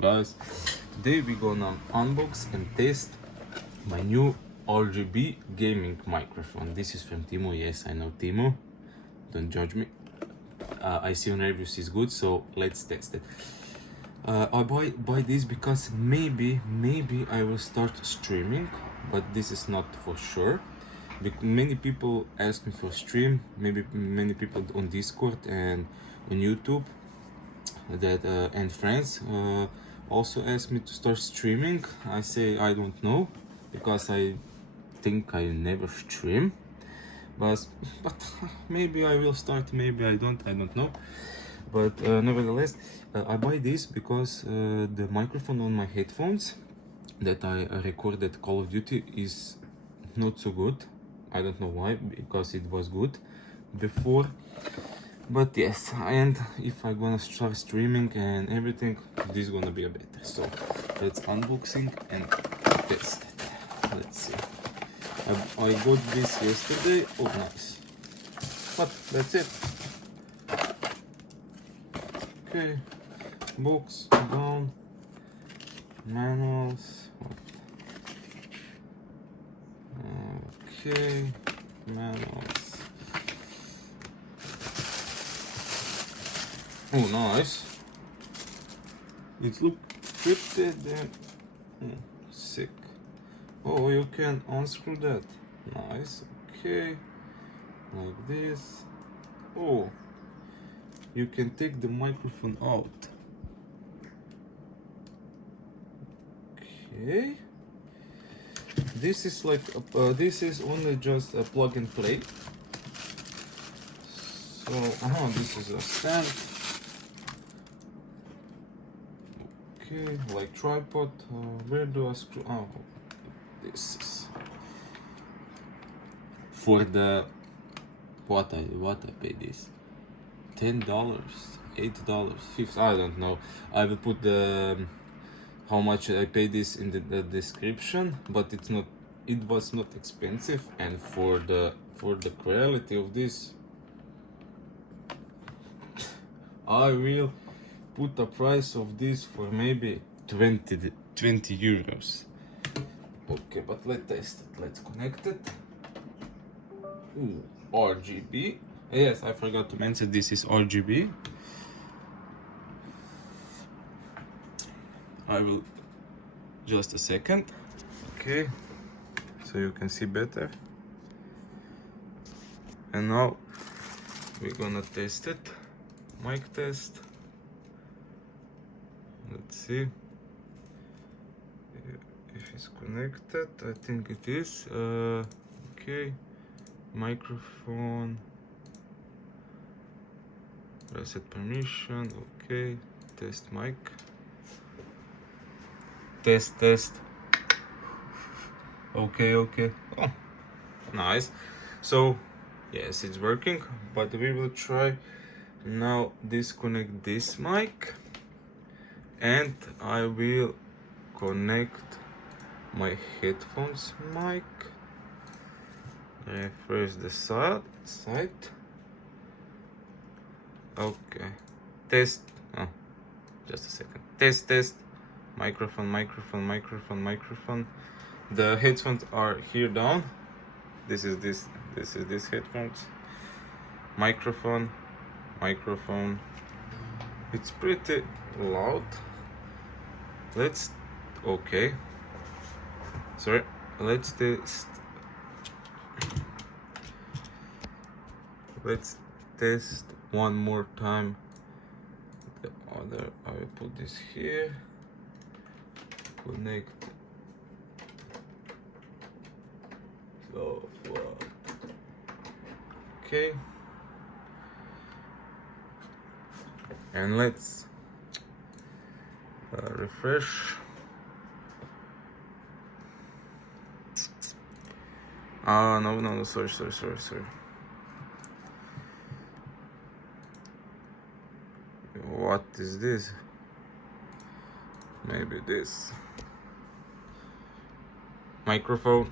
guys, today we're gonna unbox and test my new RGB gaming microphone. This is from Temu. Yes, I know Temu, don't judge me. I see on reviews is good, so let's test it. I buy this because maybe I will start streaming, but this is not for sure. Many people ask me for stream, maybe many people on Discord and on YouTube that and friends also ask me to start streaming. I say I don't know because I think I never stream, but maybe I will start, maybe I don't know. But nevertheless, I buy this because the microphone on my headphones that I recorded Call of Duty is not so good. I don't know why, because it was good before. But yes, and if I'm gonna start streaming and everything, this is gonna be a better. So let's unboxing and test it. Let's see. I got this yesterday. Oh, nice. But that's it. Okay, box down, manuals. Okay, manuals. Oh, nice. It looks pretty damn sick. Oh, you can unscrew that. Nice. Okay, like this. Oh, you can take the microphone out. Okay. This is like this is only just a plug and play. So this is a stand. Okay, like tripod. Where do I screw? Oh, this is for the what I pay this. $10, $8, $5. I don't know. I will put the how much I paid this in the description, but it was not expensive, and for the quality of this, I will put a price of this for maybe 20 euros. Okay, but let's test it. Let's connect it. Ooh, RGB. Yes, I forgot to mention this is RGB. I will just a second. Okay, so you can see better. And now we're gonna test it. Mic test. Let's see if it's connected. I think it is. Okay, microphone. Reset permission. Okay, test mic. Test. Okay. Oh, nice. So yes, it's working, but we will try now disconnect this mic, and I will connect my headphones mic. Refresh the side. Okay, test. Oh, just a second. Test. Microphone. The headphones are here down. This is this headphones. Microphone. It's pretty loud. Let's test. Let's test one more time. The other, I will put this here. Connect. So okay, and let's refresh. No, sorry. What is this? Maybe this microphone.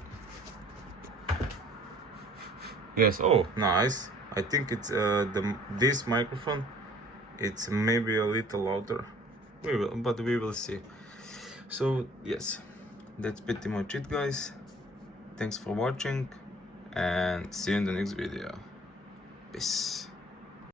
Yes. Oh, nice. I think it's this microphone. It's maybe a little louder we will see. So yes, that's pretty much it, guys. Thanks for watching, and see you in the next video. Peace.